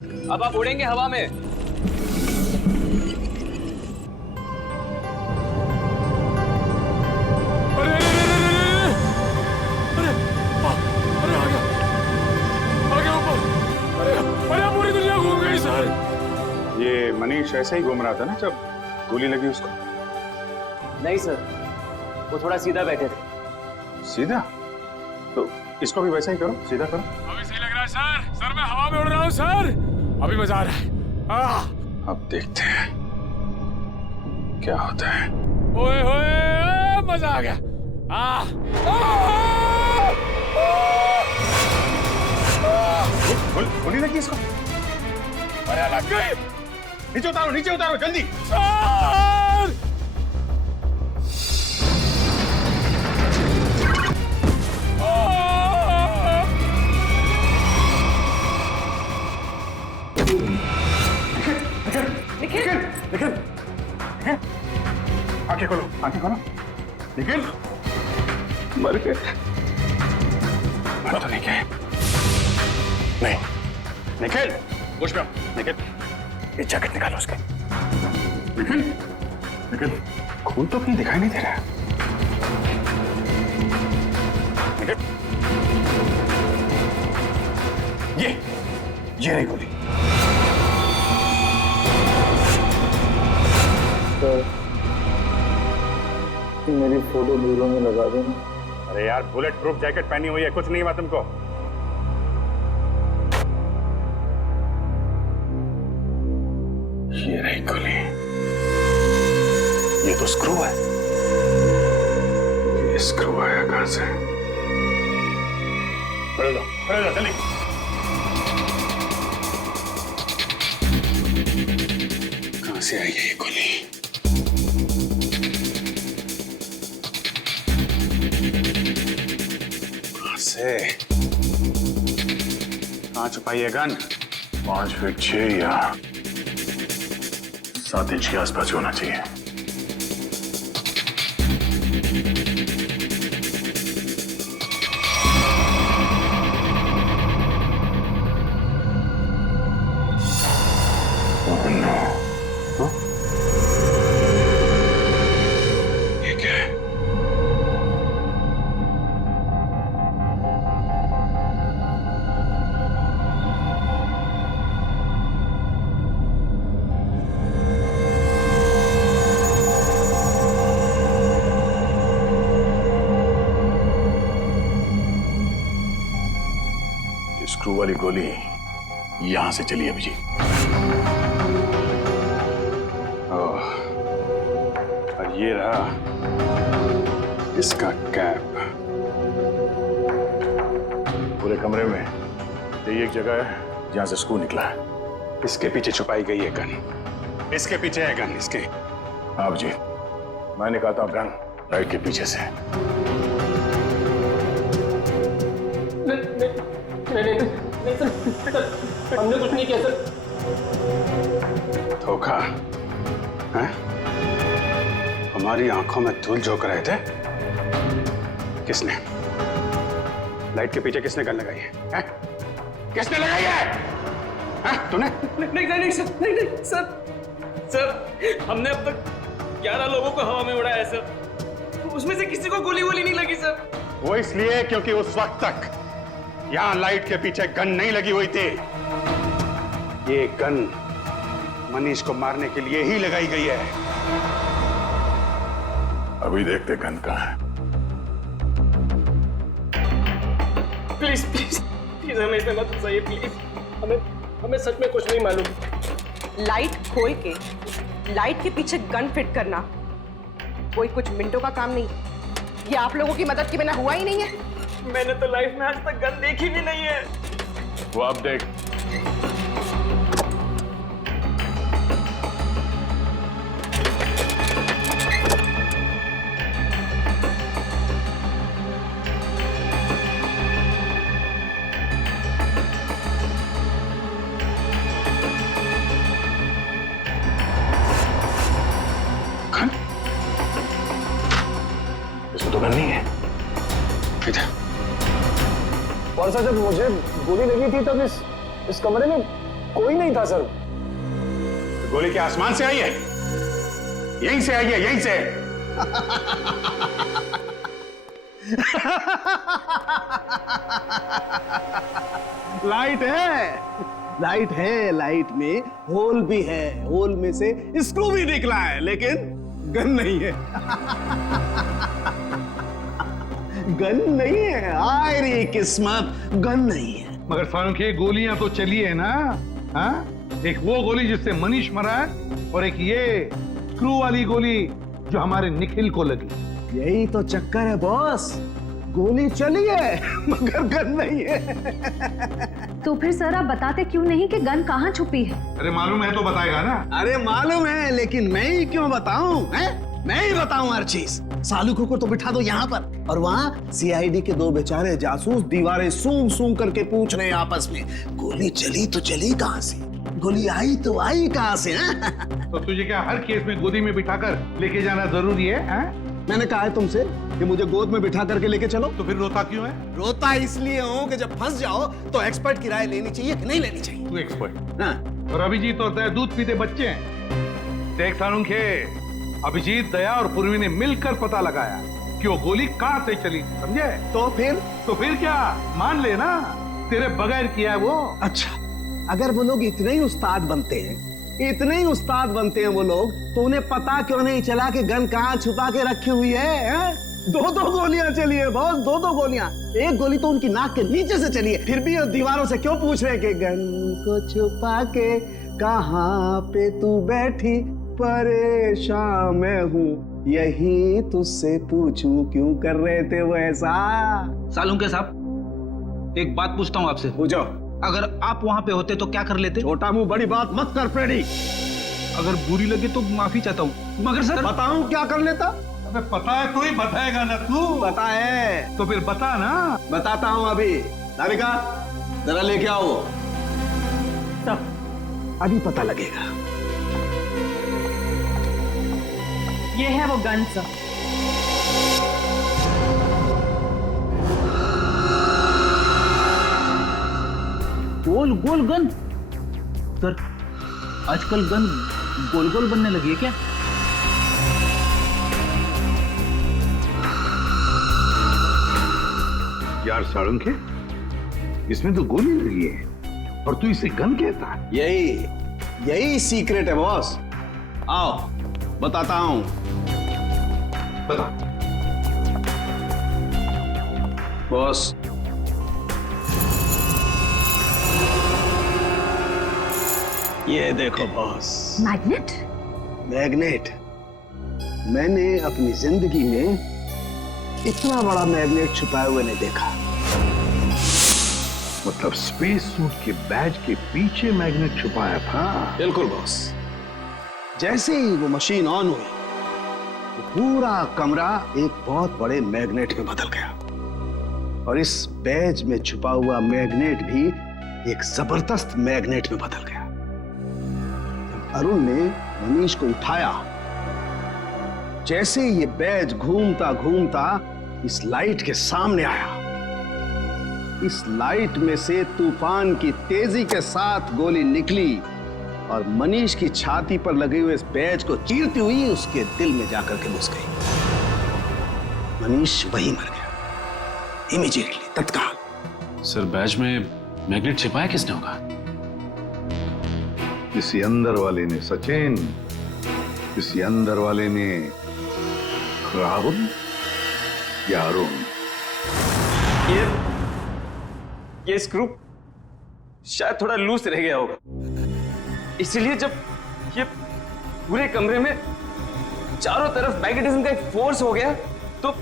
अब आप उड़ेंगे हवा में। अरे आ गया ऊपर। अरे पूरी दुनिया घूम गई सर। ये मनीष ऐसे ही घूम रहा था ना जब गोली लगी उसको? नहीं सर, वो थोड़ा सीधा बैठे थे। सीधा? तो इसको भी वैसा ही करो, सीधा करो। अभी सही लग रहा है सर। सर मैं हवा में उड़ रहा हूँ सर। अभी मजा आ रहा है। अब देखते हैं क्या होता है। ओए होए मजा आ गया। गोली लगी इसको? अरे लग गई। नीचे उतारो जल्दी। सर निखिल, आंखें खोलो। निखिल, मर गए। मर तो नहीं गए। नहीं, निखिल, होश में आओ। निखिल, ये जैकेट निकालो उसके। निखिल, खून तो कहीं दिखाई नहीं दे रहा है। निखिल, ये रही गोली। मेरी फोटो ब्यूरो में लगा देना। अरे यार, बुलेट प्रूफ जैकेट पहनी हुई है, कुछ नहीं हुआ तुमको। ये रही गोली। ये तो स्क्रू है। ये स्क्रू आया कहां से? पकड़ लो जल्दी। कहां से आई है ये गोली? कहां छुपाई है गन? 5 फीट 6 या 7 इंच के आसपास होना चाहिए। ये क्या है? स्क्रू वाली गोली यहां से चली अभी जी। ओह, और ये रहा इसका कैप। पूरे कमरे में यही एक जगह है जहां से स्क्रू निकला है। इसके पीछे छुपाई गई है गन। इसके पीछे है गन, इसके। आप जी, मैं निकालता हूं गन राइट के पीछे से। नहीं सर, हमने कुछ नहीं किया सर। धोखा है? हमारी आंखों में धूल झोंक रहे थे। किसने? लाइट के पीछे किसने गन लगाई है? किसने लगाई है? तूने? नहीं सर, हमने अब तक 11 लोगों को हवा में उड़ाया है सर। उसमें से किसी को गोली नहीं लगी सर। वो इसलिए क्योंकि उस वक्त तक यहां लाइट के पीछे गन नहीं लगी हुई थी। ये गन मनीष को मारने के लिए ही लगाई गई है। अभी देखते गन कहां है। प्लीज हमें इसमें मत फंसाइए प्लीज। हमें सच में कुछ नहीं मालूम। लाइट खोल के लाइट के पीछे गन फिट करना कोई कुछ मिनटों का काम नहीं। ये आप लोगों की मदद के बिना हुआ ही नहीं है। मैंने तो लाइफ में आज तक गन देखी भी नहीं है। वो आप देख। गन? इसमें तो गन नहीं है। इधर। और सर, जब मुझे गोली लगी थी तब इस कमरे में कोई नहीं था सर। तो गोली क्या आसमान से आई है? यहीं से आई है, यहीं से। लाइट है, लाइट है, लाइट में होल भी है, होल में से स्क्रू भी निकला है, लेकिन गन नहीं है। गन नहीं है, आय रे किस्मत, गन नहीं है। मगर सालुंखे गोलियां तो चली है ना? हाँ, एक वो गोली जिससे मनीष मरा है और एक ये स्क्रू वाली गोली जो हमारे निखिल को लगी। यही तो चक्कर है बॉस, गोली चली है मगर गन नहीं है। तो फिर सर आप बताते क्यों नहीं कि गन कहाँ छुपी है? अरे मालूम है तो बताएगा ना। अरे मालूम है, लेकिन मैं ही क्यों बताऊं? मैं ही बताऊं हर चीज। सालुखों को तो बिठा दो यहाँ पर, और वहाँ सीआईडी के दो बेचारे जासूस दीवारें सूंघ सूंघ करके पूछ रहे हैं आपस में, गोली चली तो चली कहाँ से, गोली आई तो आई कहाँ से? तो तुझे क्या हर केस में गोदी में बिठाकर लेके जाना जरूरी है? मैंने कहा है तुमसे कि मुझे गोद में बिठा करके लेके चलो। तो फिर रोता क्यों है? रोता इसलिए हूँ कि जब फंस जाओ तो एक्सपर्ट की राय लेनी चाहिए कि नहीं लेनी चाहिए। तू एक्सपर्ट। हाँ। और अभिजीत और दया दूध पीते बच्चे हैं। देख सालुंखे, अभिजीत, दया और पूर्वी ने मिलकर पता लगाया कि वो गोली कहाँ से चली, समझे? तो फिर क्या मान लेना, तेरे बगैर किया है वो। अच्छा, अगर वो लोग इतने ही उस्ताद बनते हैं, इतने ही उस्ताद बनते हैं वो लोग, तो उन्हें पता क्यों नहीं चला कि गन कहाँ छुपा के रखी हुई है? दो गोलियां चली है बॉस, दो गोलियां। एक गोली तो उनकी नाक के नीचे से चली है, फिर भी दीवारों से क्यों पूछ रहे कि गन को छुपा के कहाँ पे तू बैठी, परेशान मैं हूँ यही तुझसे पूछूं, क्यों कर रहे थे वो ऐसा? सालुंखे साहब, एक बात पूछता हूँ आपसे। पूछो। अगर आप वहां पे होते तो क्या कर लेते? छोटा मुंह बड़ी बात मत कर फ्रेडी। अगर बुरी लगे तो माफी चाहता हूँ, मगर सर बताऊं क्या कर लेता? अबे पता है तो ही बताएगा ना तू। पता है तो फिर बता ना। बताता हूँ अभी। राधिका जरा लेके आओ। अभी पता लगेगा। ये है वो गन सर। गोल गोल गन? सर आजकल गन गोल गोल बनने लगी है क्या? यार सालुंखे, इसमें तो गोली लगी है और तू इसे गन कहता है? यही सीक्रेट है बॉस। आओ बताता हूं। बता। बॉस, ये देखो बॉस, मैग्नेट? मैग्नेट। मैंने अपनी जिंदगी में इतना बड़ा मैग्नेट छुपाए हुए नहीं देखा। मतलब स्पेस सूट के बैज के पीछे मैग्नेट छुपाया था? बिल्कुल बॉस। जैसे ही वो मशीन ऑन हुई, तो पूरा कमरा एक बहुत बड़े मैग्नेट में बदल गया, और इस बैज में छुपा हुआ मैग्नेट भी एक जबरदस्त मैग्नेट में बदल गया। जब अरुण ने मनीष को उठाया, जैसे ये बैज घूमता घूमता इस लाइट के सामने आया, इस लाइट में से तूफान की तेजी के साथ गोली निकली और मनीष की छाती पर लगे हुए इस बैज को चीरती हुई उसके दिल में जाकर के घुस गई। मनीष वहीं मर गया, इमीडिएटली, तत्काल। सर बैज में मैग्नेट छिपाया किसने होगा? किसी अंदर वाले ने सचिन, किसी अंदर वाले ने राहुल या अरुण। ये स्क्रू शायद थोड़ा लूज रह गया होगा, इसीलिए जब ये पूरे कमरे में चारों तरफ मैग्नेटिज्म का एक फोर्स हो गया तो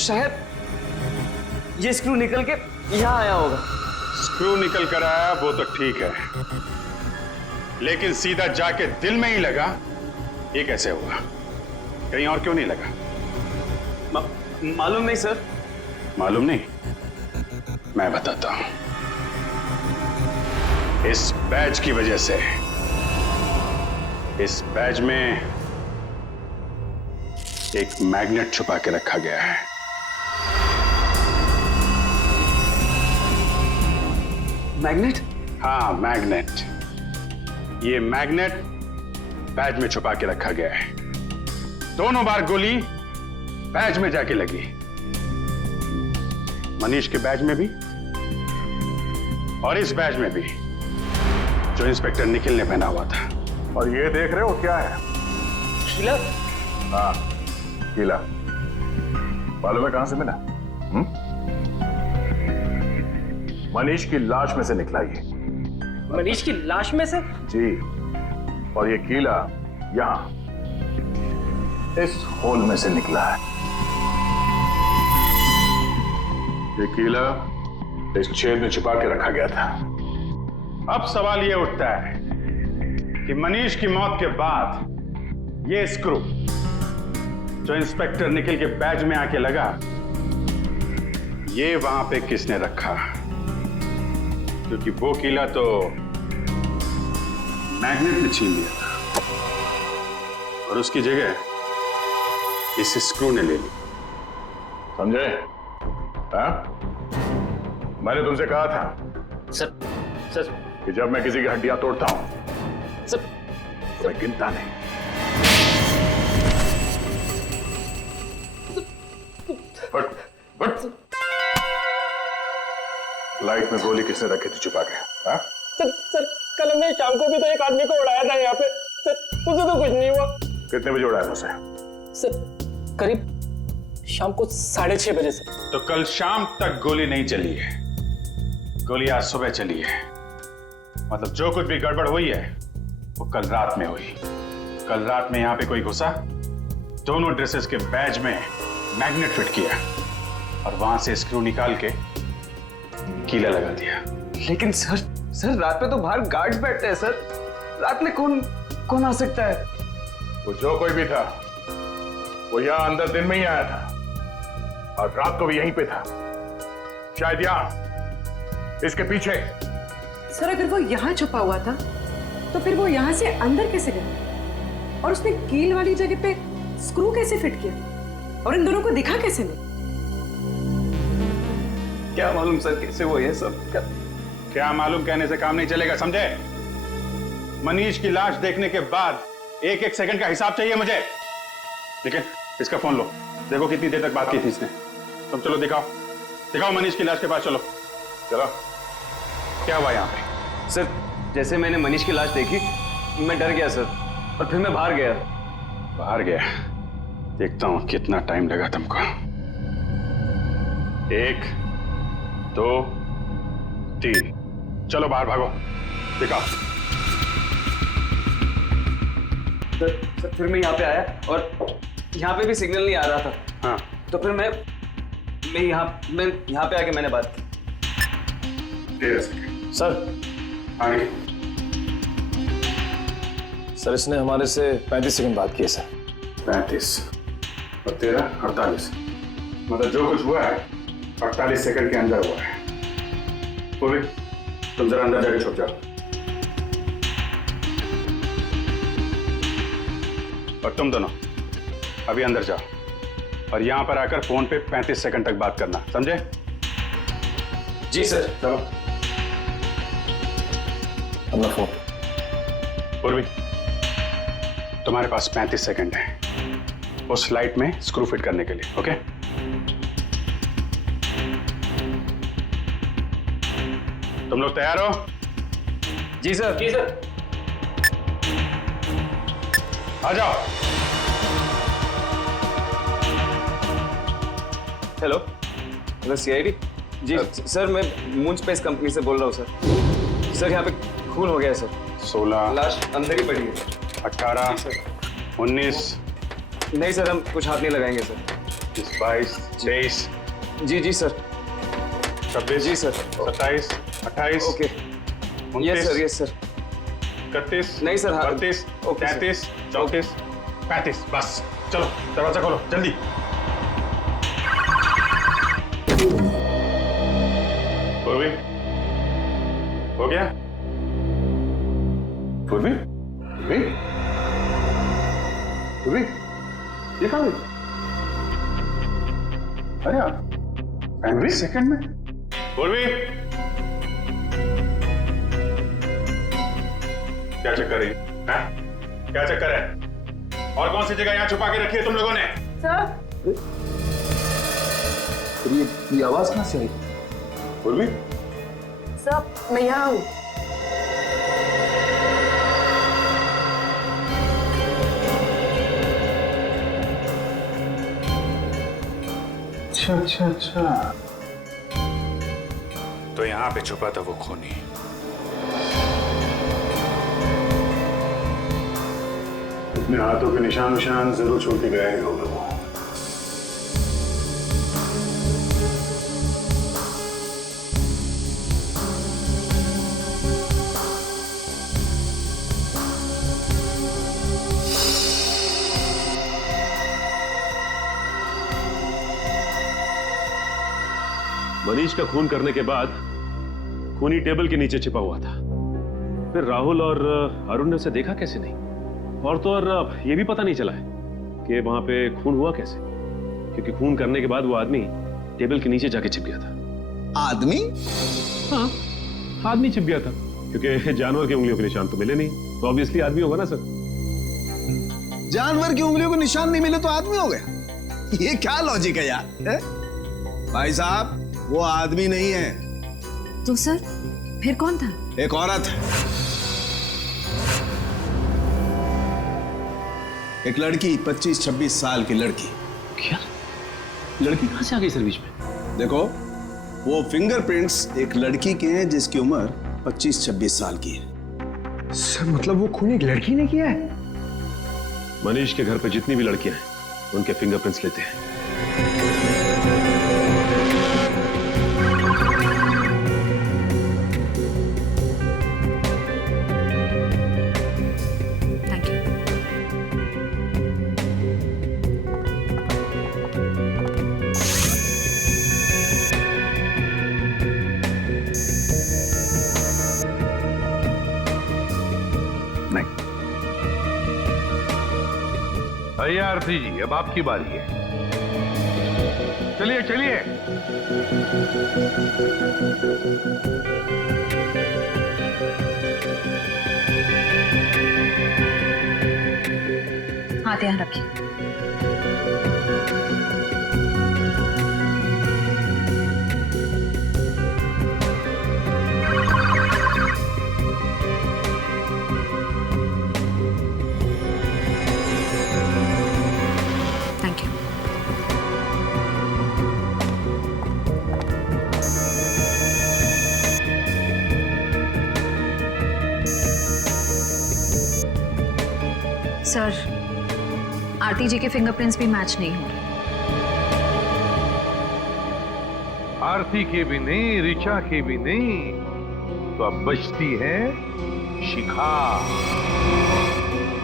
शायद ये स्क्रू निकल के यहां आया होगा। स्क्रू निकल कर आया वो तो ठीक है, लेकिन सीधा जाके दिल में ही लगा, ये कैसे होगा? कहीं और क्यों नहीं लगा? मालूम नहीं सर। मालूम नहीं? मैं बताता हूं। इस बैज की वजह से, इस बैज में एक मैग्नेट छुपा के रखा गया है। मैग्नेट? हाँ, मैग्नेट। ये मैग्नेट बैज में छुपा के रखा गया है। दोनों बार गोली बैज में जाके लगी, मनीष के बैज में भी और इस बैज में भी जो इंस्पेक्टर निखिल ने पहना हुआ था। और ये देख रहे हो क्या है? शीला, हाँ, कीला। मालूम है कहां से मिला? मनीष की लाश में से निकला ये। मनीष की लाश में से? जी, और ये कीला यहां इस होल में से निकला है। ये कीला इस छेद में छुपा के रखा गया था। अब सवाल यह उठता है कि मनीष की मौत के बाद ये स्क्रू जो इंस्पेक्टर निखिल के बैज में आके लगा, ये वहां पे किसने रखा? क्योंकि वो कीला तो मैग्नेट ने छीन लिया था और उसकी जगह इस स्क्रू ने ले ली। समझे? हाँ? मैंने तुमसे कहा था सर कि जब मैं किसी की हड्डियां तोड़ता हूं सर तो मैं गिनता नहीं। बट लाइट में गोली किसने रखी थी छुपा के? हाँ? सर कल हमने शाम को भी तो एक आदमी को उड़ाया था यहाँ पे। सर उसे तो कुछ नहीं हुआ। कितने बजे उड़ाया उसे? सर करीब शाम को 6:30 बजे से। तो कल शाम तक गोली नहीं चली है, गोली आज सुबह चली है। मतलब जो कुछ भी गड़बड़ हुई है वो कल रात में हुई। कल रात में यहां पे कोई घुसा, दोनों ड्रेसेस के बैज में मैग्नेट फिट किया और वहां से स्क्रू निकाल के कीला लगा दिया। लेकिन सर रात में तो बाहर गार्ड्स बैठते हैं सर, रात में कौन आ सकता है? वो जो कोई भी था वो यहां अंदर दिन में ही आया था और रात को भी यहीं पे था, शायद यहां इसके पीछे। सर अगर वो यहाँ छुपा हुआ था तो फिर वो यहाँ से अंदर कैसे गया? और उसने कील वाली जगह पे स्क्रू कैसे फिट किया? और इन दोनों को दिखा कैसे नहीं? क्या मालूम सर कैसे वो ये सब क्या मालूम कहने से काम नहीं चलेगा, समझे? मनीष की लाश देखने के बाद एक एक सेकंड का हिसाब चाहिए मुझे। लेकिन इसका फोन लो, देखो कितनी देर तक बात की थी इसने। तुम चलो दिखाओ मनीष की लाश के पास चलो। क्या हुआ यहाँ पे? सर जैसे मैंने मनीष की लाश देखी मैं डर गया सर, और फिर मैं बाहर गया। देखता हूं कितना टाइम लगा तुमको। 1 2 3, चलो बाहर भागो, दिखाओ। सर फिर मैं यहाँ पे आया और यहाँ पे भी सिग्नल नहीं आ रहा था। हाँ, तो फिर मैं यहाँ पे आके मैंने बात की। सर आगे। सर इसने हमारे से 35 सेकंड बात की है सर। 35 और 13 48, मतलब जो कुछ हुआ है 48 सेकंड के अंदर हुआ है। पूरी तुम जरा अंदर जाके छुप जाओ और तुम दोनों अभी अंदर जाओ और यहां पर आकर फोन पे 35 सेकंड तक बात करना, समझे? जी सर। चलो। अपना फोन। पूर्वी तुम्हारे पास 35 सेकंड है उस लाइट में स्क्रू फिट करने के लिए, ओके? तुम लोग तैयार हो? जी सर। आ जाओ। Hello CID. जी सर मैं मून स्पेस कंपनी से बोल रहा हूँ सर यहाँ पे खून हो गया है सर। 16 लाश अंदर ही पड़ी है। 18 19 नहीं सर हम कुछ हाथ नहीं लगाएंगे सर। 22 23 जी सर। 26 जी सर। 27 28 ओके। यस सर 31 नहीं सर, हाँ। 32 ओके, सर। 33 34 35, बस चलो दरवाजा खोलो जल्दी। पूर्वी हो गया? पूर्वी ये कहाँ गई? अरे यार 35 सेकंड में। पूर्वी क्या चक्कर है? क्या चक्कर है? और कौन सी जगह यहाँ छुपा के रखी है तुम लोगों ने? सर ये आवाज कहाँ से आई? उर्मी? सर मैं यहाँ हूँ। अच्छा। तो यहाँ पे छुपा था वो खूनी। अपने हाथों के निशान जरूर छोड़ के गए होगा वो। मनीष का खून करने के बाद खूनी टेबल के नीचे छिपा हुआ था। फिर राहुल और अरुण ने उसे देखा कैसे नहीं? और तो और ये भी पता नहीं चला है कि वहां पे खून हुआ कैसे, क्योंकि खून करने के बाद वो आदमी टेबल के नीचे जाके छिप गया था। आदमी? हाँ, आदमी छिप गया था, क्योंकि जानवर की उंगलियों के निशान तो मिले नहीं, तो ऑब्वियसली आदमी होगा ना सर। जानवर की उंगलियों के निशान नहीं मिले तो आदमी हो गया? ये क्या लॉजिक है यार? है? भाई साहब, वो आदमी नहीं है। तो सर फिर कौन था? एक औरत है, एक लड़की, 25-26 साल की लड़की। क्या? लड़की कहां से आ गई सर बीच में? देखो, वो फिंगरप्रिंट्स एक लड़की के हैं जिसकी उम्र 25-26 साल की है। सर मतलब वो खून एक लड़की ने किया है? मनीष के घर पे जितनी भी लड़कियां हैं उनके फिंगरप्रिंट्स लेते हैं। भैया आरती जी, अब आपकी बारी है। चलिए चलिए। हाथ यहाँ रखिए। Thank you. सर, आरती जी के फिंगरप्रिंट्स भी मैच नहीं हो रहे। आरती के भी नहीं, ऋचा के भी नहीं, तो अब बचती है शिखा।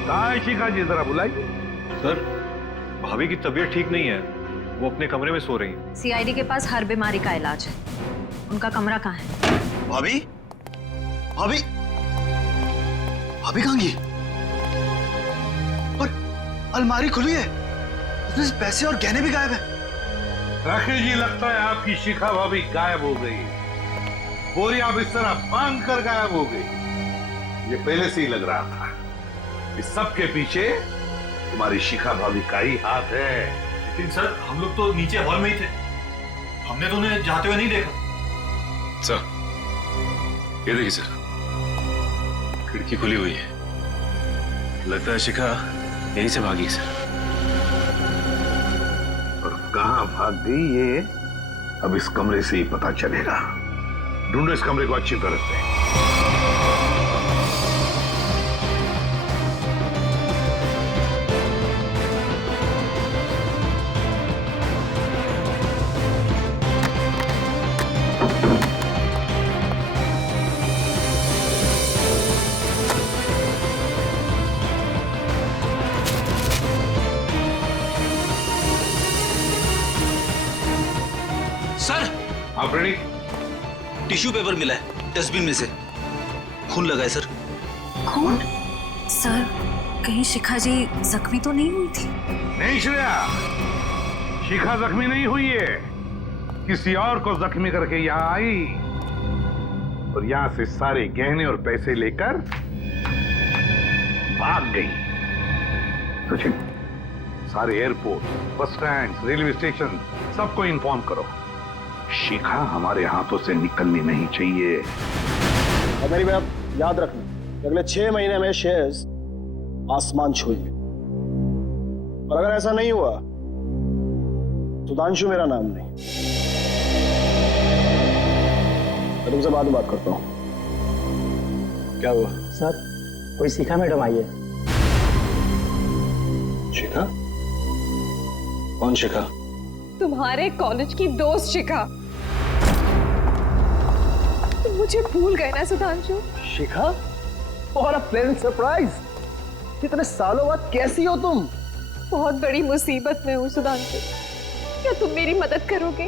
कहाँ है शिखा जी? जरा बुलाइए। सर, भाभी की तबीयत ठीक नहीं है, वो अपने कमरे में सो रही हैं। सीआईडी के पास हर बीमारी का इलाज है। उनका कमरा कहाँ है? भाभी? भाभी? भाभी कहाँ गई? और अलमारी खुली है, उसमें से पैसे और गहने भी गायब है। राकेश जी, लगता है आपकी शिखा भाभी गायब हो गई। बोरिया बिस्तर बांध कर गायब हो गई। ये पहले से ही लग रहा था। इस सब के पीछे तुम्हारी शिखा भाभी का ही हाथ है। लेकिन सर, हम लोग तो नीचे हॉल में ही थे, हमने तो उन्हें जाते हुए नहीं देखा। सर, ये देखिए सर, खिड़की खुली हुई है। लगता है शिखा यहीं से भागी सर। और कहां भाग गई ये अब इस कमरे से ही पता चलेगा। ढूंढो इस कमरे को अच्छी तरह से। सर, हाँ प्रणीत, टिश्यू पेपर मिला है डस्टबिन में से। खून लगा है सर। खून? सर, कहीं शिखा जी जख्मी तो नहीं हुई थी? नहीं श्रेया, शिखा जख्मी नहीं हुई है। किसी और को जख्मी करके यहाँ आई और यहाँ से सारे गहने और पैसे लेकर भाग गई। सचिन, सारे airport, bus stand, railway station सबको इन्फॉर्म करो, शिखा हमारे हाथों से निकलनी नहीं चाहिए। और मेरी बात याद रखना, अगले 6 महीने में शेयर्स आसमान छूएंगे, और अगर ऐसा नहीं हुआ सुधांशु मेरा नाम नहीं। मैं तुमसे बाद में बात करता हूं। क्या हुआ? सर कोई शिखा मैडम आई है। शिखा? कौन शिखा? तुम्हारे कॉलेज की दोस्त शिखा। तुम मुझे भूल गए ना सुधांशु? शिखा? और प्लेजेंट सरप्राइज। इतने सालों बाद कैसी हो तुम? बहुत बड़ी मुसीबत में हूँ सुधांशु, क्या तुम मेरी मदद करोगे?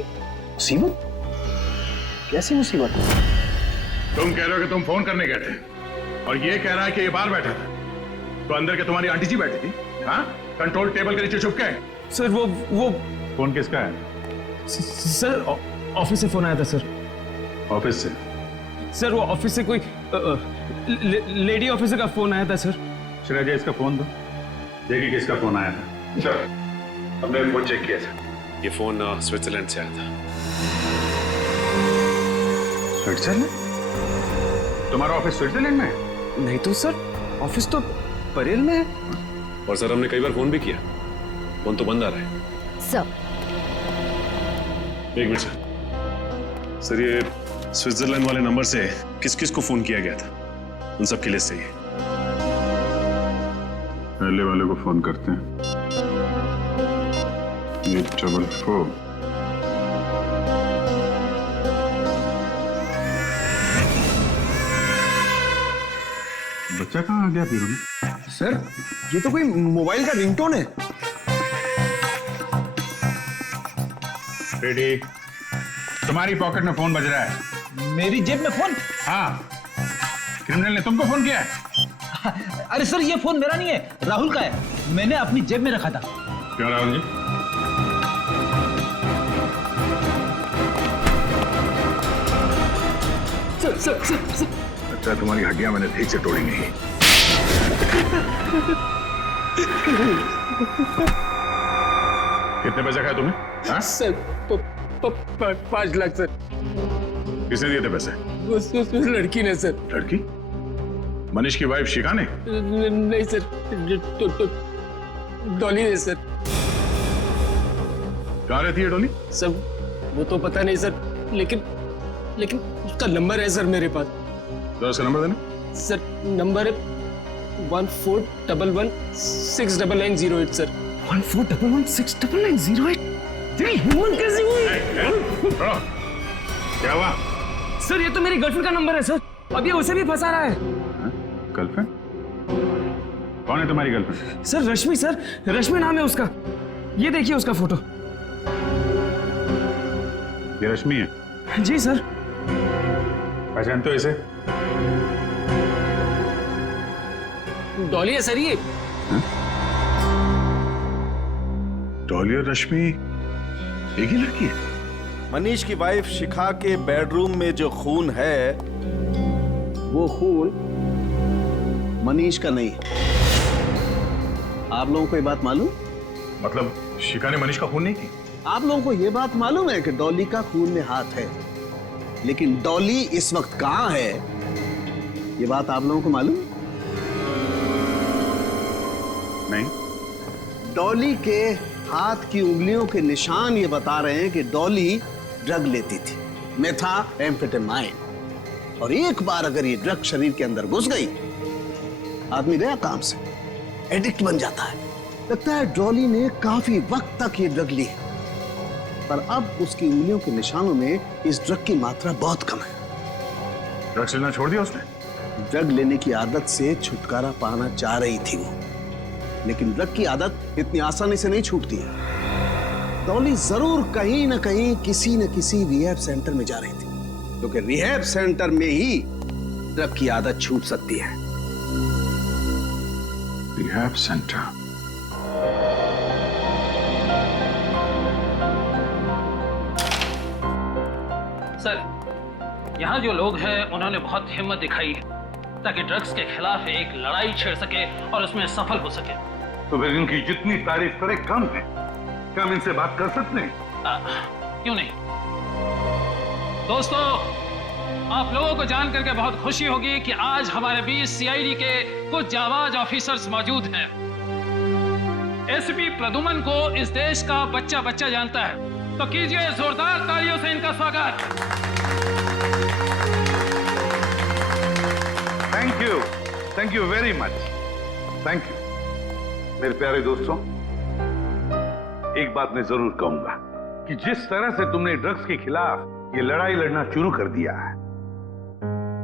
मुसीबत? कैसी मुसीबत? तुम कह रहे हो कि तुम फोन करने गए थे और ये कह रहा है कि ये बाहर बैठा था, तो अंदर के तुम्हारी आंटी जी बैठी थी, हाँ? कंट्रोल टेबल के नीचे छुप के। सर वो फोन किसका है? सर ऑफिस से फोन आया था सर। ऑफिस से? सर वो ऑफिस से कोई लेडी ऑफिसर का फोन आया था सर। श्रेया, इसका फोन दो, देखिए किसका फोन आया था। सर, हमने फोन चेक किया था, ये फोन स्विट्जरलैंड से आया था। स्विट्जरलैंड? तुम्हारा ऑफिस स्विट्जरलैंड में है? नहीं तो सर, ऑफिस तो परेल में है। और सर हमने कई बार फोन भी किया, फोन तो बंद आ रहा है। सर एक मिनट सर, ये स्विट्जरलैंड वाले नंबर से किस किस को फोन किया गया था, उन सब की लिस्ट चाहिए। पहले वाले को फोन करते हैं, 844। बच्चा कहाँ आ गया फिर में? सर ये तो कोई मोबाइल का रिंगटोन है। बेटी, तुम्हारी पॉकेट में फोन बज रहा है। मेरी जेब में फोन? हाँ, क्रिमिनल ने तुमको फोन किया है। अरे सर ये फोन मेरा नहीं है, राहुल का है, मैंने अपनी जेब में रखा था। क्यों राहुल जी? सर अच्छा, तुम्हारी हड्डियां मैंने ठीक से तोड़ी नहीं। कितने पैसे खाए तुमने? हाँ? Sir 5 lakh sir. किसने दिए थे पैसे? उस लड़की ने सर। लड़की? मनीष की वाइफ शिखा ने? नहीं सर, तो डॉली ने सर। कहाँ रहती है डॉली? सर वो तो पता नहीं सर, लेकिन उसका नंबर है सर मेरे पास। तो उसका नंबर देना। सर नंबर है 1411699908 सर। 1411699908? तेरी हिम्मत कैसी हुई? क्या हुआ? सर ये तो मेरी गर्लफ्रेंड का नंबर है सर, अब ये उसे भी फंसा रहा है। गर्लफ्रेंड? कौन है तुम्हारी गर्लफ्रेंड? सर रश्मि नाम है उसका, ये देखिए उसका फोटो। ये रश्मि है? जी सर। पहचानते हो इसे? डॉली है सर ये। डॉली और रश्मि एक ही लड़की है? मनीष की वाइफ शिखा के बेडरूम में जो खून है, वो खून मनीष का नहीं है। आप लोगों को ये बात मालूम? मतलब शिखा ने मनीष का खून नहीं की? आप लोगों को ये बात मालूम है कि डॉली का खून में हाथ है, लेकिन डॉली इस वक्त कहां है, ये बात आप लोगों को मालूम? नहीं। डॉली के हाथ की उंगलियों के निशान ये बता रहे हैं कि डॉली ड्रग लेती थी, मेथाम्फेटामाइन, और एक बार अगर ये ड्रग शरीर के अंदर घुस गई, आदमी गया काम से, एडिक्ट बन जाता है। लगता है डॉली ने काफी वक्त तक ये ड्रग ली है, पर अब उसकी उंगलियों के निशानों में इस ड्रग की मात्रा बहुत कम है। ड्रग्स लेना छोड़ दिया उसने? ड्रग लेने की आदत से छुटकारा पाना चाह रही थी वो, लेकिन ड्रग की आदत इतनी आसानी से नहीं छूटती है। डॉली जरूर कहीं ना कहीं किसी न किसी रिहैब सेंटर में जा रही थी, क्योंकि रिहैब सेंटर में ही ड्रग की आदत छूट सकती है। Rehab centre? सर यहाँ जो लोग हैं उन्होंने बहुत हिम्मत दिखाई, ताकि ड्रग्स के खिलाफ एक लड़ाई छेड़ सके और उसमें सफल हो सके। तो फिर इनकी जितनी तारीफ करे कम है। क्या हम इनसे बात कर सकते हैं? क्यों नहीं दोस्तों, आप लोगों को जान करके बहुत खुशी होगी कि आज हमारे बीच सीआईडी के कुछ जाबाज ऑफिसर्स मौजूद हैं। एसपी प्रदुमन को इस देश का बच्चा बच्चा जानता है, तो कीजिए जोरदार तालियों से इनका स्वागत। Thank you very much, thank you. मेरे प्यारे दोस्तों, एक बात मैं जरूर कहूंगा कि जिस तरह से तुमने ड्रग्स के खिलाफ ये लड़ाई लड़ना शुरू कर दिया है,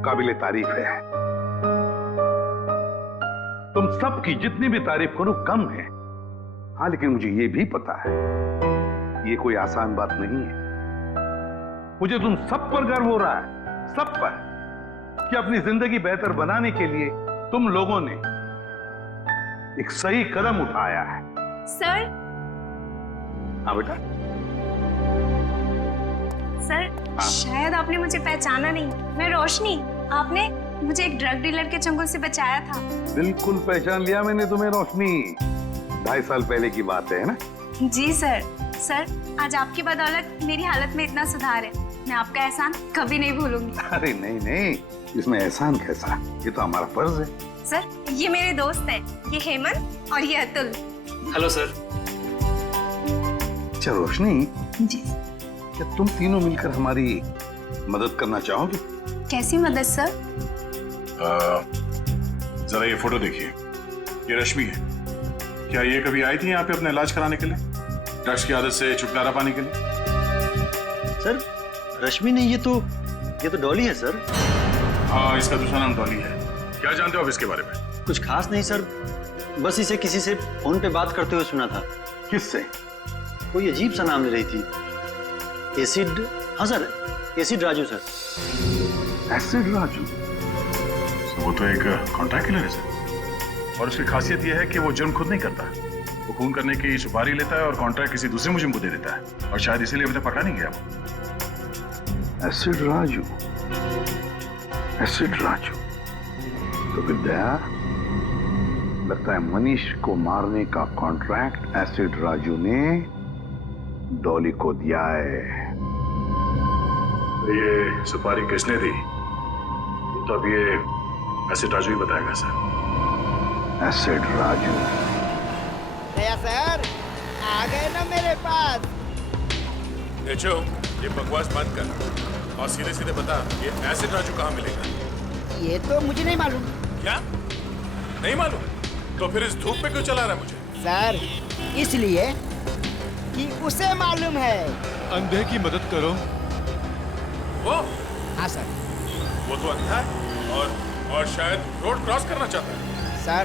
काबिले तारीफ है। तुम सबकी जितनी भी तारीफ करो कम है। हाँ, लेकिन मुझे ये भी पता है ये कोई आसान बात नहीं है। मुझे तुम सब पर गर्व हो रहा है, सब पर, कि अपनी जिंदगी बेहतर बनाने के लिए तुम लोगों ने एक सही कदम उठाया है। सर। हाँ बेटा। सर, शायद आपने मुझे पहचाना नहीं। मैं रोशनी, आपने मुझे एक ड्रग डीलर के चंगुल से बचाया था। बिल्कुल पहचान लिया मैंने तुम्हें रोशनी। 2.5 साल पहले की बात है ना? जी सर। सर, आज आपकी बदौलत मेरी हालत में इतना सुधार है, मैं आपका एहसान कभी नहीं भूलूंगी। अरे नहीं नहीं, इसमें एहसान कैसा, ये तो हमारा फर्ज है। सर, ये मेरे दोस्त हैं, ये हेमंत और ये अतुल। Hello sir. अच्छा रोशनी जी। क्या तुम तीनों मिलकर हमारी मदद करना चाहोगे? कैसी मदद सर? जरा ये फोटो देखिए, ये रश्मि है। क्या ये कभी आई थी यहाँ पे अपना इलाज कराने के लिए, ड्रग्स की आदत से छुटकारा पाने के लिए? सर, रश्मि नहीं, ये तो डॉली है सर। हाँ, इसका दूसरा नाम डॉली है। क्या जानते हो आप इसके बारे में? कुछ खास नहीं सर, बस इसे किसी से फोन पे बात करते हुए सुना था। किससे? कोई अजीब सा नाम ले रही थी। एसिड, हाँ sir, acid Raju sir. Acid Raju? वो तो एक कॉन्ट्रैक्ट किलर है सर, और उसकी खासियत यह है कि वो जुर्म खुद नहीं करता, वो खून करने की सुपारी लेता है और कॉन्ट्रैक्ट किसी दूसरे मुजरिम को दे देता है, और शायद इसीलिए अभी तक पकड़ा नहीं गया वो। Acid Raju, acid Raju. तो विद्या, लगता है मनीष को मारने का कॉन्ट्रैक्ट एसिड राजू ने डॉली को दिया है। तो ये सुपारी किसने दी, तो अब ये एसिड राजू ही बताएगा सर। एसिड राजू। नया सर, आ गए ना मेरे पास। देखो, ये बकवास बंद कर और सीधे सीधे बता, ये एसिड राजू कहाँ मिलेगा? ये तो मुझे नहीं मालूम। क्या नहीं मालूम? तो फिर इस धूप पे क्यों चला रहा है मुझे? सर, इसलिए कि उसे मालूम है। अंधे की मदद करो। वो? हाँ सर। वो तो अंधा है और शायद रोड क्रॉस करना चाहता है। सर,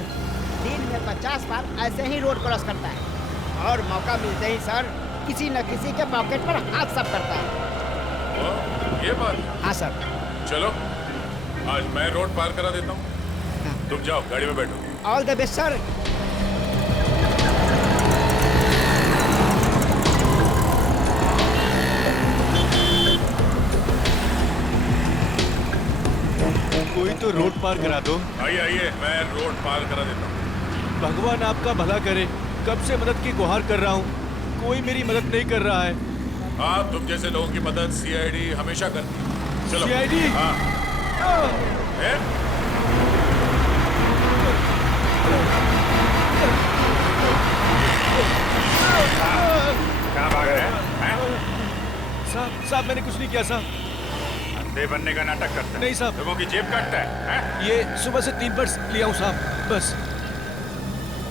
दिन में 50 बार ऐसे ही रोड क्रॉस करता है, और मौका मिलते ही सर किसी न किसी के पॉकेट पर हाथ साफ करता है। ये बात? हाँ सर। चलो, आज मैं रोड पार करा देता हूँ। तुम जाओ, गाड़ी में बैठो। All the best sir. कोई तो रोड पार करा दो। आइए आइए, मैं रोड पार करा देता हूँ। भगवान आपका भला करे, कब से मदद की गुहार कर रहा हूँ, कोई मेरी मदद नहीं कर रहा है। हाँ, तुम जैसे लोगों की मदद सीआईडी हमेशा करती है। चलो। सीआईडी? हाँ। कहाँ भाग रहे हैं? साहब, मैंने कुछ नहीं किया साहब। अंधे बनने का नाटक करता है? नहीं साहब। लोगों की जेब काटता है? ये सुबह से 3 पर्स लिया हूँ साहब, बस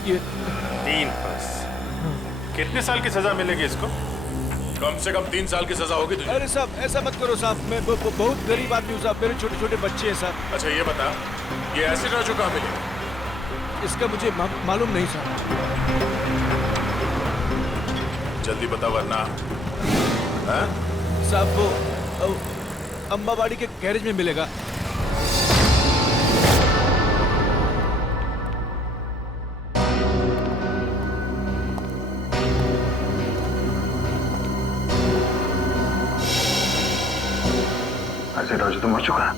ये 3 पर्स। कितने साल की सजा मिलेगी इसको? कम से कम 3 साल की सजा होगी तुझे। अरे साहब, ऐसा मत करो साहब, मैं बहुत गरीब आदमी हूँ साहब, मेरे छोटे छोटे बच्चे हैं साहब। अच्छा ये बता, ये एसिड राजू कहाँ मिलेगा? इसका मुझे मालूम नहीं साहब। जल्दी बता वरना। साहब वो अम्बावाड़ी के गैरेज में मिलेगा। एसिड राजू तो मर चुका है।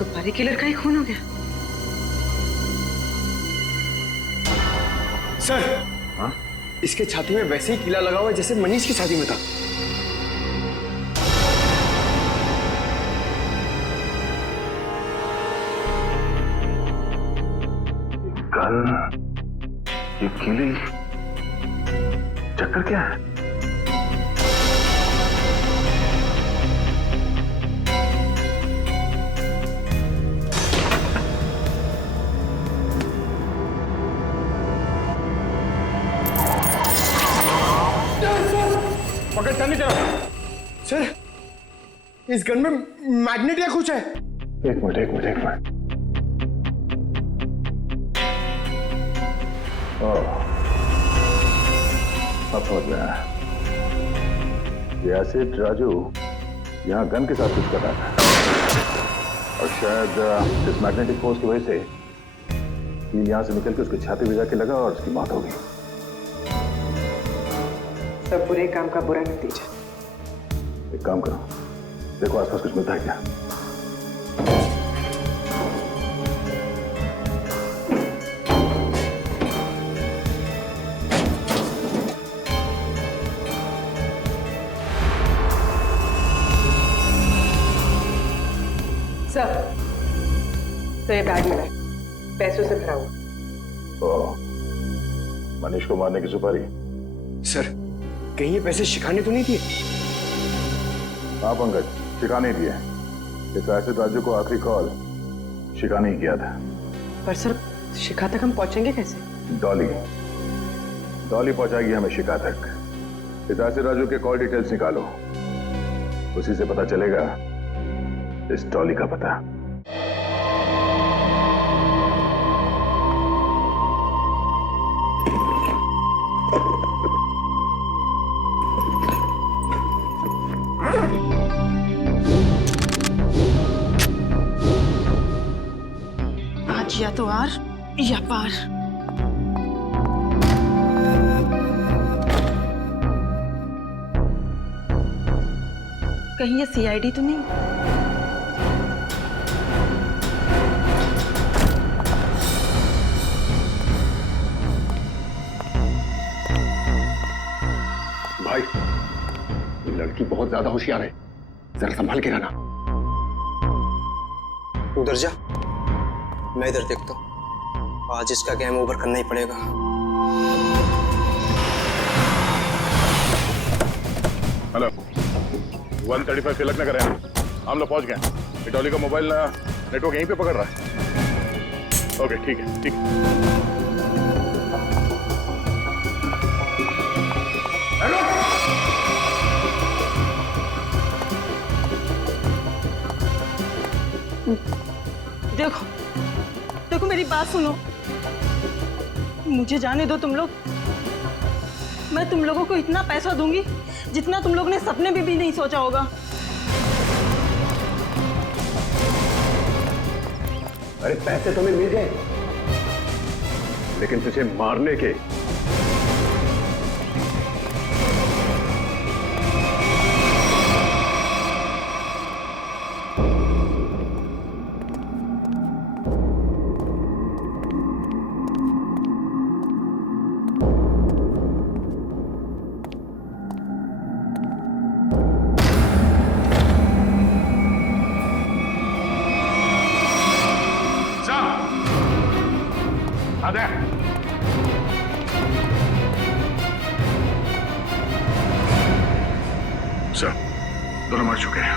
सुपारी किलर का ही खून हो गया। सर, हाँ? इसके छाती में वैसे ही कीला लगा हुआ है जैसे मनीष की छाती में था। ये कीली चक्कर क्या है? पकड़ता नहीं तेरा। सर, इस गन में मैग्नेट या कुछ है। एक मिनट। अब समझ में आया। ये एसिड राजू यहाँ गन के साथ कुछ कर रहा था और शायद इस मैग्नेटिक फोर्स की वजह से कील यहाँ से निकल के उसके छाती में जाके लगा और उसकी मौत हो गई। सब बुरे काम का बुरा नतीजा। एक काम करो, देखो आसपास कुछ मिलता है क्या। सर, तो ये बैग मिला है, पैसों से भरा हुआ। मनीष को मारने की सुपारी। सर, कहीं ये पैसे शिखा ने तो नहीं दिए? हाँ पंकज, शिखा नहीं दिए। इस एसिड राजू को आखिरी कॉल शिखा ने ही किया था। पर सर, शिखा तक हम पहुंचेंगे कैसे? डॉली पहुंचाएगी हमें शिखा तक। इस एसिड राजू के कॉल डिटेल्स निकालो, उसी से पता चलेगा इस डॉली का पता। आज या तो आर या पार। कहीं ये सीआईडी तो नहीं? भाई, ये लड़की बहुत ज्यादा होशियार है, जरा संभाल के रहना। उधर जा, मैं इधर देखता हूँ। आज इसका गेम ओवर करना ही पड़ेगा। हेलो, 135 तिलक नगर है, हम लोग पहुंच गए। डॉली का मोबाइल नेटवर्क यहीं पे पकड़ रहा है। ओके, ठीक है, ठीक है। देखो मेरी बात सुनो, मुझे जाने दो तुम लोग। मैं तुम लोगों को इतना पैसा दूंगी जितना तुम लोगों ने सपने में भी नहीं सोचा होगा। अरे पैसे तुम्हें मिल गए, लेकिन तुझे मारने के सर, दोनों मर चुके हैं।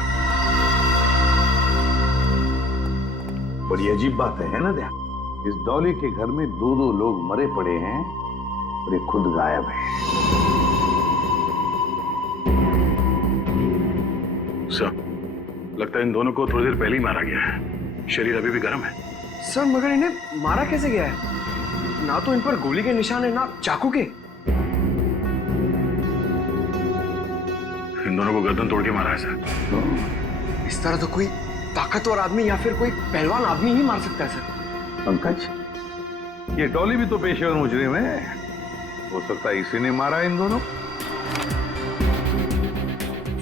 बड़ी अजीब बात है ना दया? इस डॉली के घर में दो लोग मरे पड़े हैं और ये खुद गायब है। सर, लगता है इन दोनों को थोड़ी देर पहले ही मारा गया है। शरीर अभी भी गर्म है। सर, मगर इन्हें मारा कैसे गया है? ना तो इन पर गोली के निशान है, ना चाकू के। इन दोनों को गर्दन तोड़ के मारा है सर। इस तरह तो कोई ताकतवर आदमी या फिर कोई पहलवान आदमी ही मार सकता है सर। पंकज, ये डॉली भी तो पेशेवर मुजरिम है। हो सकता है इसी ने मारा इन दोनों।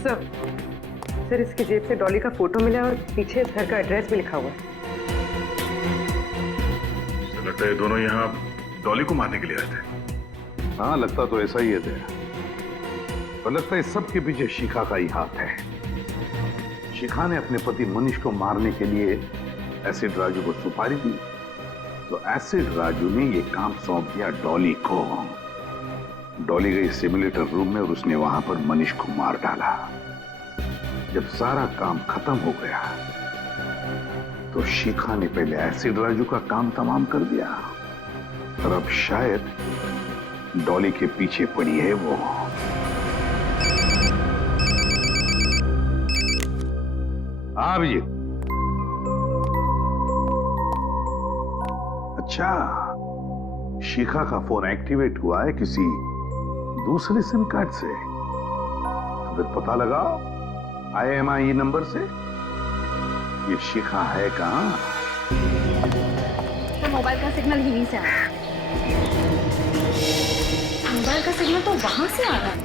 सर, इसकी जेब से डॉली का फोटो मिला और पीछे घर का एड्रेस भी लिखा हुआ है। लगता है ये दोनों यहाँ डॉली को मारने के लिए आए थे। हाँ, लगता तो ऐसा ही है दया। पर लगता है सबके पीछे शिखा का ही हाथ है। शिखा ने अपने पति मनीष को मारने के लिए एसिड राजू को सुपारी दी, तो एसिड राजू ने ये काम सौंप दिया डॉली को। डॉली गई सिमुलेटर रूम में और उसने वहां पर मनीष को मार डाला। जब सारा काम खत्म हो गया तो शिखा ने पहले एसिड राजू का काम तमाम कर दिया और अब शायद डॉली के पीछे पड़ी है वो। हाँ अभिजीत। अच्छा, शिखा का फोन एक्टिवेट हुआ है किसी दूसरे सिम कार्ड से, तो फिर पता लगा IMEI नंबर से ये शिखा है कहां? तो मोबाइल का सिग्नल यहीं से आ रहा है। मोबाइल का सिग्नल तो वहां से आ रहा है।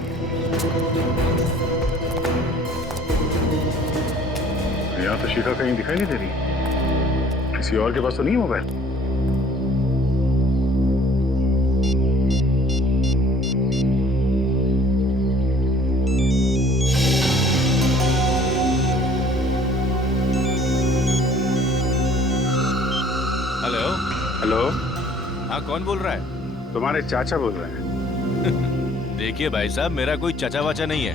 यहाँ तो शिखा कहीं दिखाई नहीं दे रही। किसी और के पास तो नहीं है मोबाइल? हेलो। हेलो। हाँ, कौन बोल रहा है? तुम्हारे चाचा बोल रहे हैं। देखिए भाई साहब, मेरा कोई चाचा वाचा नहीं है।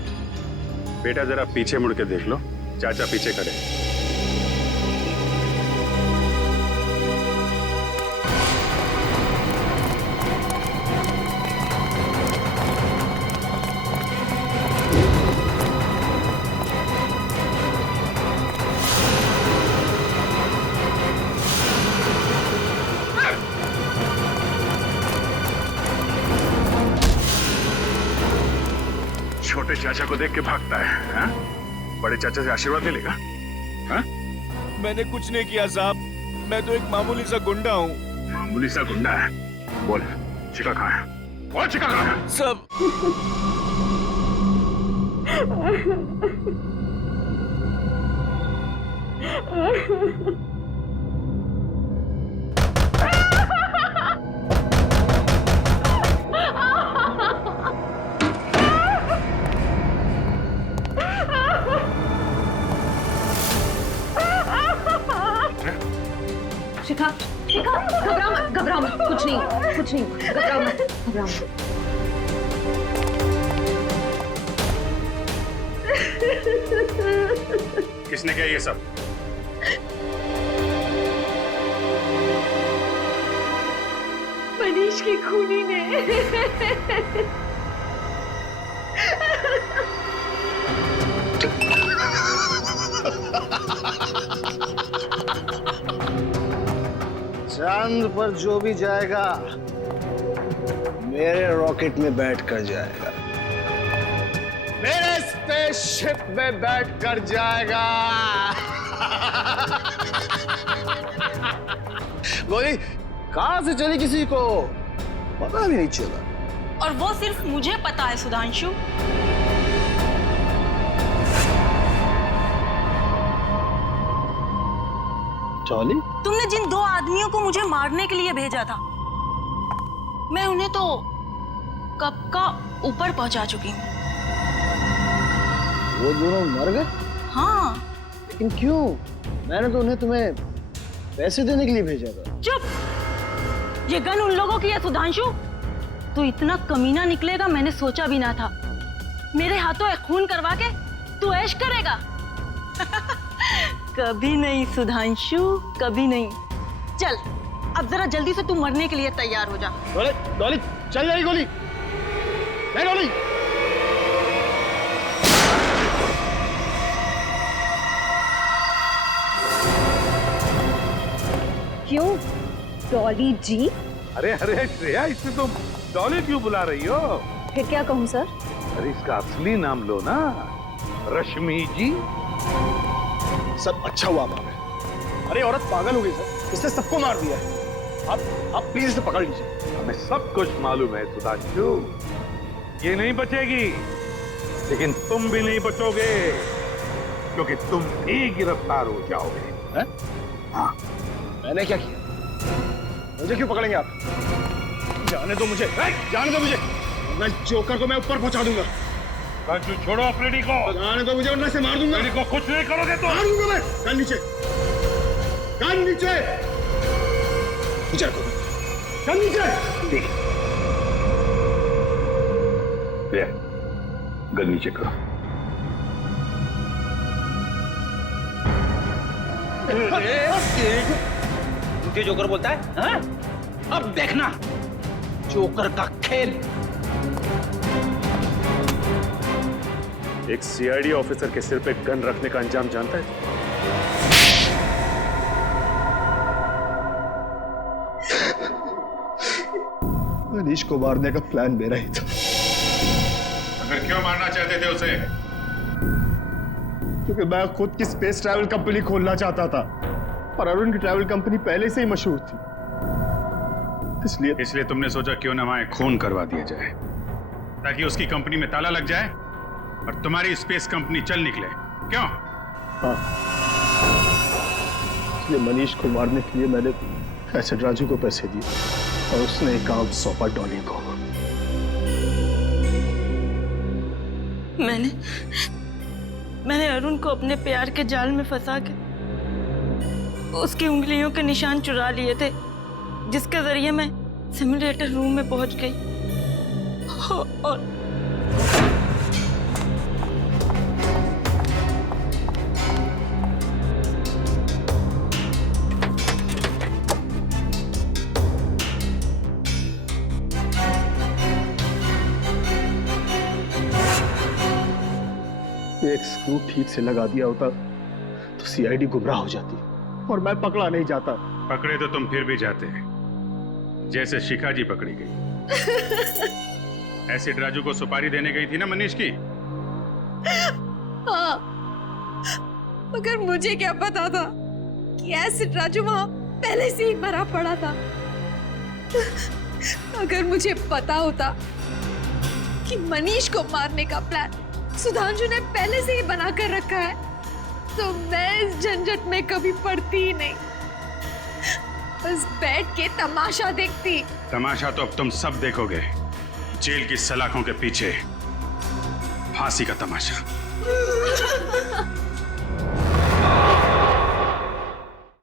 बेटा जरा पीछे मुड़ के देख लो, चाचा पीछे खड़े। छोटे चाचा को देख के भागता है, हा? बड़े चाचा से आशीर्वाद मिलेगा? हा? मैंने कुछ नहीं किया साहब, मैं तो एक मामूली सा गुंडा हूँ। मामूली सा गुंडा है? बोल, शिखा कहाँ है? बोल, शिखा कहाँ है? सब शिखा, शिखा, घबराओ मत, कुछ नहीं, घबराओ मत। किसने किया ये सब? मनीष की खूनी ने। चांद पर जो भी जाएगा मेरे रॉकेट में बैठ कर जाएगा, मेरे स्पेसशिप में बैठ कर जाएगा। गोली कहां से चली किसी को पता भी नहीं चला। और वो सिर्फ मुझे पता है सुधांशु। डॉली, तुमने जिन दो आदमियों को मुझे मारने के लिए भेजा था, मैं उन्हें तो कब का ऊपर पहुंचा चुकी हूँ। वो दोनों मर गए? हाँ। लेकिन क्यों? मैंने तो उन्हें तुम्हें पैसे देने के लिए भेजा था। चुप! ये गन उन लोगों की है सुधांशु। तू इतना कमीना निकलेगा मैंने सोचा भी ना था। मेरे हाथों एक खून करवा के तू ऐश करेगा? कभी नहीं सुधांशु, कभी नहीं। चल अब जरा जल्दी से तू मरने के लिए तैयार हो जा। डॉली, डॉली, चल जाएगी गोली। नहीं डॉली। क्यों डॉली जी? अरे अरे श्रेया, इसमें तुम डॉली क्यों बुला रही हो? फिर क्या कहूँ सर? अरे इसका असली नाम लो ना, रश्मि जी। सब अच्छा हुआ मामा। अरे औरत पागल हो गई सर, इसने सबको मार दिया है। आप प्लीज इसे पकड़ लीजिए। हमें सब कुछ मालूम है सुधांशु, ये नहीं बचेगी, लेकिन तुम भी नहीं बचोगे, क्योंकि तुम भी गिरफ्तार हो जाओगे। हैं? हाँ। मैंने क्या किया? मुझे क्यों पकड़ेंगे आप? जाने दो मुझे, जाने दो मुझे, मैं जोकर को मैं ऊपर पहुंचा दूंगा। राजू छोड़ो अफ्रीडी को। जाने दो मुझे, वरना से मार दूंगा। को कुछ नहीं करोगे तो मार दूंगा मैं। कान नीचे, कान नीचे, नीचे रखो, कान नीचे। गन नीचे करो। मुझे जोकर बोलता है हाँ? अब देखना जोकर का खेल। एक सीआईडी ऑफिसर के सिर पे गन रखने का अंजाम जानता है? मनीष को मारने का प्लान मेरा ही था। अगर क्यों मारना चाहते थे उसे? क्योंकि मैं खुद की स्पेस ट्रैवल कंपनी खोलना चाहता था और अरुण की ट्रैवल कंपनी पहले से ही मशहूर थी, इसलिए तुमने सोचा क्यों ना वहां खून करवा दिया जाए ताकि उसकी कंपनी में ताला लग जाए और तुम्हारी स्पेस कंपनी चल निकले। क्यों? हाँ, इसलिए मनीष को मारने के लिए मैंने एसिड राजू को पैसे दिए और उसने काम सौंपा डॉली को। मैंने अरुण को अपने प्यार के जाल में फंसा के उसकी उंगलियों के निशान चुरा लिए थे, जिसके जरिए मैं सिमुलेटर रूम में पहुंच गई और एक स्क्रू ठीक से लगा दिया होता तो सीआईडी गुमराह हो जाती और मैं पकड़ा नहीं जाता। पकड़े तो तुम फिर भी जाते, जैसे शिखा जी पकड़ी गई। एसिड राजू को सुपारी देने गई थी ना मनीष की? हाँ, मगर मुझे क्या पता था कि एसिड राजू वहां पहले से ही मरा पड़ा था। अगर मुझे पता होता कि मनीष को मारने का प्लान सुधांशु ने पहले से ही बना कर रखा है तो मैं इस झंझट में कभी पड़ती ही नहीं, बस बैठ के तमाशा देखती। तमाशा तो अब तुम सब देखोगे, जेल की सलाखों के पीछे फांसी का तमाशा।